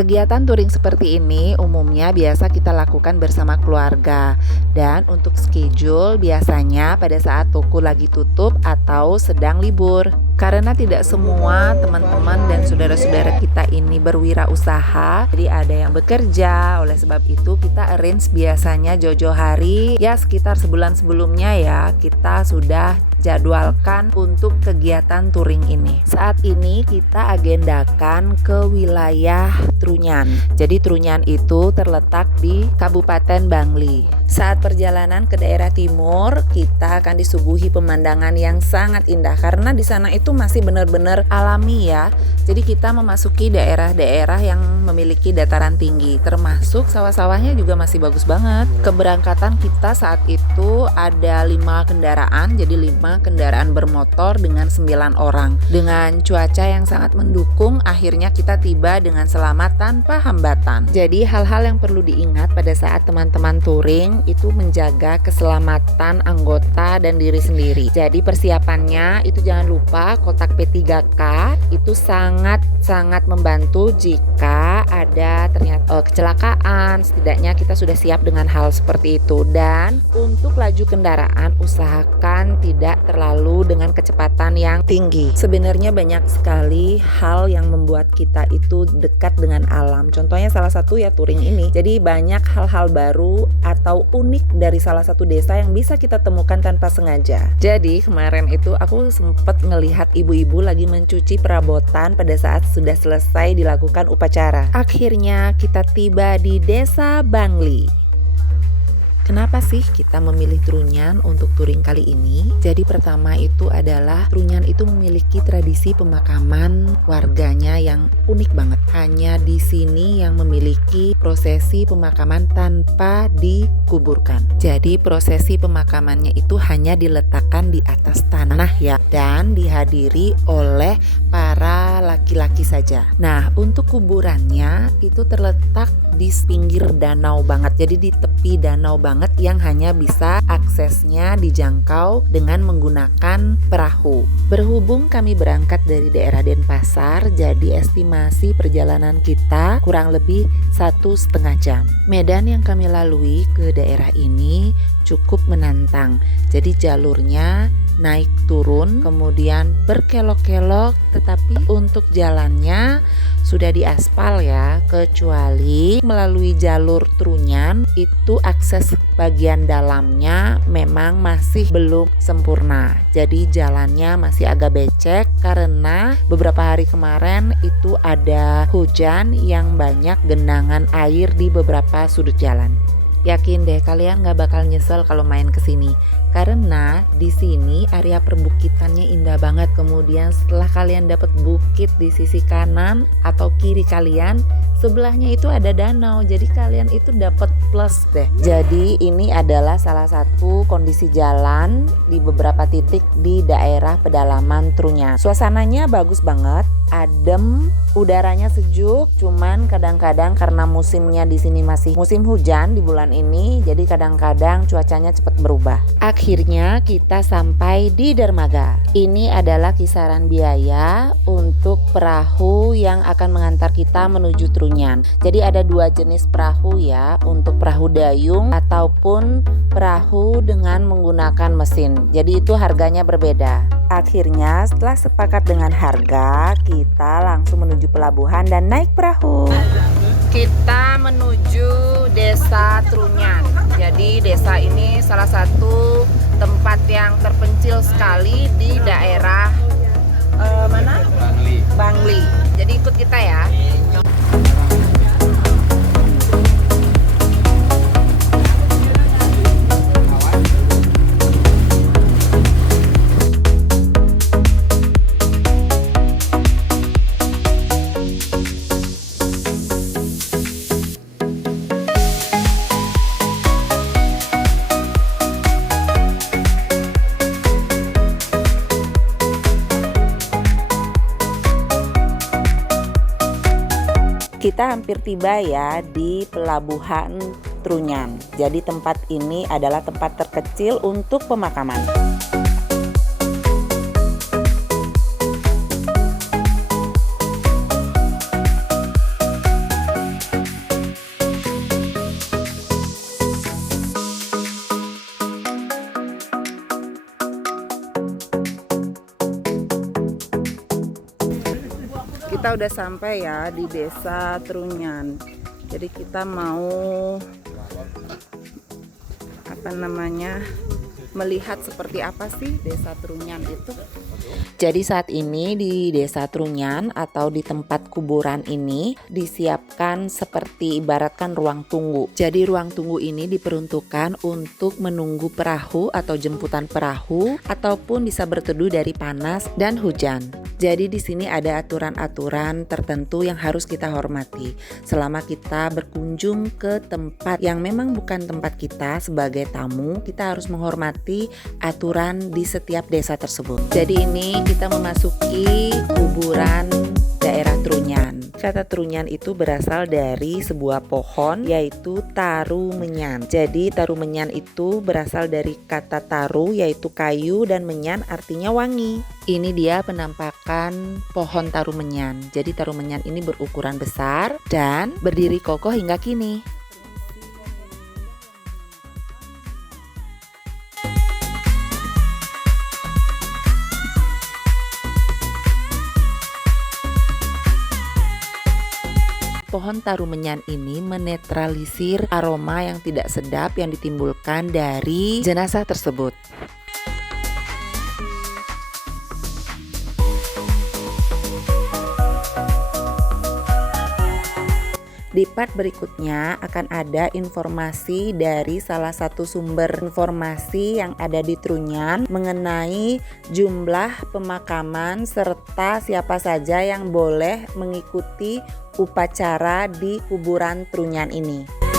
Kegiatan touring seperti ini umumnya biasa kita lakukan bersama keluarga. Dan untuk schedule biasanya pada saat toko lagi tutup atau sedang libur. Karena tidak semua teman-teman dan saudara-saudara kita ini berwirausaha, jadi ada yang bekerja. Oleh sebab itu kita arrange biasanya jauh-jauh hari, ya sekitar sebulan sebelumnya ya, kita sudah jadwalkan untuk kegiatan touring ini. Saat ini kita agendakan ke wilayah Trunyan. Jadi Trunyan itu terletak di Kabupaten Bangli. Saat perjalanan ke daerah timur, kita akan disuguhi pemandangan yang sangat indah karena di sana itu masih benar-benar alami ya. Jadi kita memasuki daerah-daerah yang memiliki dataran tinggi, termasuk sawah-sawahnya juga masih bagus banget. Keberangkatan kita saat itu ada 5 kendaraan, jadi 5 kendaraan bermotor dengan 9 orang. Dengan cuaca yang sangat mendukung, akhirnya kita tiba dengan selamat tanpa hambatan. Jadi hal-hal yang perlu diingat pada saat teman-teman touring itu menjaga keselamatan anggota dan diri sendiri. Jadi persiapannya itu jangan lupa kotak P3K itu sangat membantu jika ada ternyata kecelakaan. Setidaknya kita sudah siap dengan hal seperti itu. Dan untuk laju kendaraan usahakan tidak terlalu dengan kecepatan yang tinggi. Sebenarnya banyak sekali hal yang membuat kita itu dekat dengan alam. Contohnya salah satu ya touring ini. Jadi banyak hal-hal baru atau unik dari salah satu desa yang bisa kita temukan tanpa sengaja. Jadi kemarin itu aku sempat ngelihat ibu-ibu lagi mencuci perabotan pada saat sudah selesai dilakukan upacara. Akhirnya kita tiba di Desa Bangli. Kenapa sih kita memilih Trunyan untuk touring kali ini? Jadi pertama itu adalah Trunyan itu memiliki tradisi pemakaman warganya yang unik banget. Hanya di sini yang memiliki prosesi pemakaman tanpa dikuburkan. Jadi prosesi pemakamannya itu hanya diletakkan di atas tanah ya, dan dihadiri oleh para laki-laki saja. Nah, untuk kuburannya itu terletak di pinggir danau banget. Jadi di tepi danau banget yang hanya bisa aksesnya dijangkau dengan menggunakan perahu. Berhubung kami berangkat dari daerah Denpasar, jadi estimasi perjalanan kita kurang lebih 1,5 jam. Medan yang kami lalui ke daerah ini cukup menantang. Jadi jalurnya naik turun, kemudian berkelok-kelok, tetapi untuk jalannya sudah diaspal ya, kecuali melalui jalur Trunyan itu akses bagian dalamnya memang masih belum sempurna. Jadi jalannya masih agak becek karena beberapa hari kemarin itu ada hujan yang banyak genangan air di beberapa sudut jalan. Yakin deh kalian gak bakal nyesel kalau main kesini. Karena di sini area perbukitannya indah banget. Kemudian setelah kalian dapat bukit di sisi kanan atau kiri kalian, sebelahnya itu ada danau. Jadi kalian itu dapat plus deh. Jadi ini adalah salah satu kondisi jalan di beberapa titik di daerah pedalaman Trunyan. Suasananya bagus banget, adem, udaranya sejuk. Cuman kadang-kadang karena musimnya di sini masih musim hujan di bulan ini, jadi kadang-kadang cuacanya cepat berubah. Akhirnya kita sampai di dermaga. Ini adalah kisaran biaya untuk perahu yang akan mengantar kita menuju Trunyan. Jadi ada 2 jenis perahu ya, untuk perahu dayung ataupun perahu dengan menggunakan mesin. Jadi itu harganya berbeda. Akhirnya setelah sepakat dengan harga, kita langsung menuju pelabuhan dan naik perahu. Kita menuju Desa Trunyan. Jadi desa ini salah satu tempat yang terpencil sekali di daerah mana? Bangli. Jadi ikut kita ya. Kita hampir tiba ya di pelabuhan Trunyan. Jadi tempat ini adalah tempat terkecil untuk pemakaman. kita udah sampai ya di Desa Trunyan. Jadi kita mau melihat seperti apa sih Desa Trunyan itu. Jadi saat ini di Desa Trunyan atau di tempat kuburan ini disiapkan seperti ibaratkan ruang tunggu. Jadi ruang tunggu ini diperuntukkan untuk menunggu perahu atau jemputan perahu ataupun bisa berteduh dari panas dan hujan. Jadi di sini ada aturan-aturan tertentu yang harus kita hormati selama kita berkunjung ke tempat yang memang bukan tempat kita sebagai tamu. Kita harus menghormati aturan di setiap desa tersebut. Jadi ini kita memasuki kuburan daerah Trunyan. Kata Trunyan itu berasal dari sebuah pohon yaitu taru menyan. Jadi taru menyan itu berasal dari kata taru yaitu kayu dan menyan artinya wangi. Ini dia penampakan pohon taru menyan. Jadi taru menyan ini berukuran besar dan berdiri kokoh hingga kini. Pohon taru menyan ini menetralisir aroma yang tidak sedap yang ditimbulkan dari jenazah tersebut. Di part berikutnya akan ada informasi dari salah satu sumber informasi yang ada di Trunyan mengenai jumlah pemakaman serta siapa saja yang boleh mengikuti upacara di kuburan Trunyan ini.